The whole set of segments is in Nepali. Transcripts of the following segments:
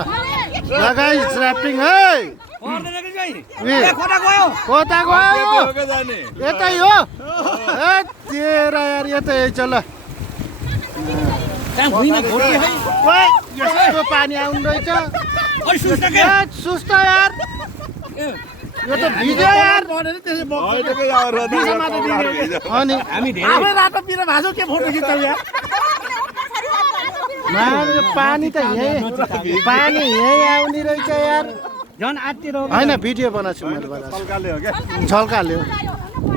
ल गाइस ऱ्याफ्टिङ है कता गयो यतै हो ए तेरा यार यतै चल यस्तो पानी आउँदैछ सुस्त यार यो त भिडियो यार अनि हामी धेरै रातो पिरो भाजो के फोटो खिच्छौ यार पानी त पानी यही आउने रहेछ यार झन् आत्तिर होइन भिडियो बनाएको छु मैले छल्काले हो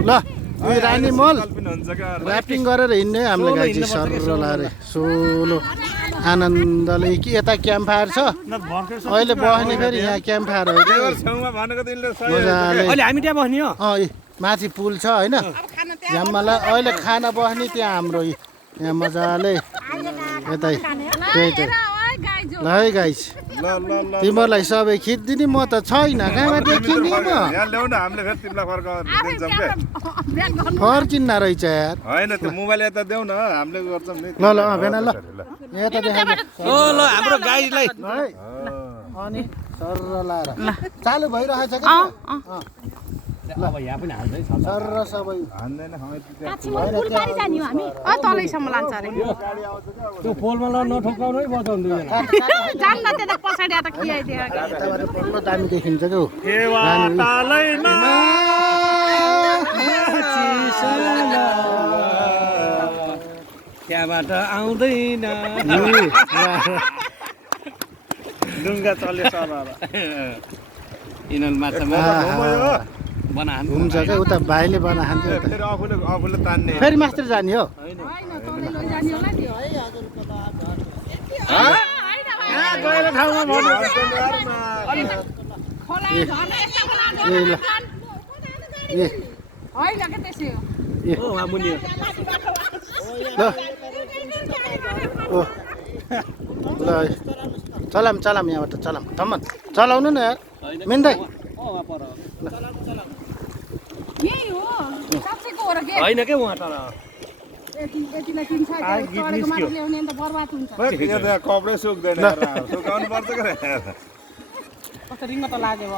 ल यो रानी मल ऱ्याफ्टिङ गरेर हिँड्ने हामीले गाई चाहिँ सर लाएर सोलो आनन्दले कि यता क्याम्प फायर छ अहिले बस्ने फेरि यहाँ क्याम्प फायर हो मजाले हामी त्यहाँ बस्ने हो माथि पुल छ होइन झ्याम्मालाई अहिले खाना बस्ने त्यहाँ हाम्रो यहाँ मजाले यतै त्यही त ल है गाइस तिमीहरूलाई सबै खिचिदिने म त छैन कहाँबाट देखिने म फर्किन्न रहेछ यार होइन त्यो मोबाइल यता देऊ न हामीले गर्छौँ नि ल ल भेना ल यता देखाउ ल हाम्रो गाइडलाई अनि सर लाएर चालु भइरहेछ कि अब यहाँ पनि हाल्दै छ सर सबै हान्दैन तलैसम्म लान्छ अरे त्यो पोलमा नठोकाउनु है बचाउनु जान्न त्यता पछाडि त के आइदियो पल्लो दामी देखिन्छ क्या त्यहाँबाट आउँदैन डुङ्गा चले सर यिनीहरू माछा बनाहान हुन्छ क्या उता भाइले बनाहान्थ्यो फेरि आफूले तान्ने फेरि मास्टर जाने हो गएर ठाउँमा ल चलाम चलाम यहाँबाट चलाम धम्मन चलाउनु न यार मिन्दै होइन के उहाँ तर कपडै सुक्दैन सुकाउनु पर्छ रिङ्ग त लाग्यो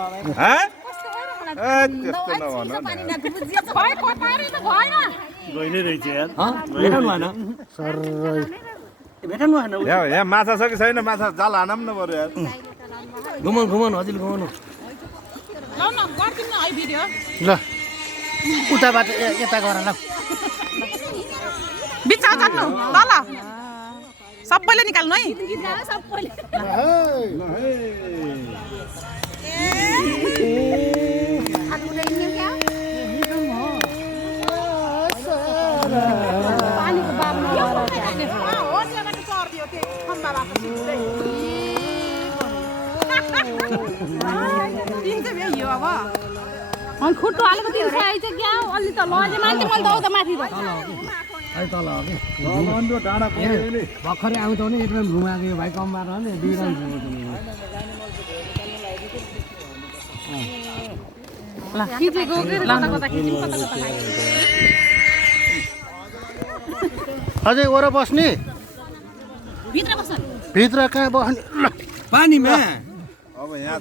गइनै रहेछ यार भेटाउनु भएन सर भेटाउनु भएन यहाँ माछा छ कि छैन माछा जाल हान पनि नपर्यो यार घुमाउनु हजुर घुमाउनु ल उताबाट यता गर ल बिचा जान्नु ल ल सबैले निकाल्नु है खुट्टो हालेको दिन खाइ चाहिँ क्या अलि त लजे मान्छे मैले त माथि तल हो कि भर्खरै आउँछ भने एकदम घुमाएको यो भाइ कम बाटो नि 2 रन ल खिचेको के कता कता खिच्नु कता कता अझै ओर बस्ने भित्र बस्नु भित्र कहाँ बस्ने पानीमा अब यहाँ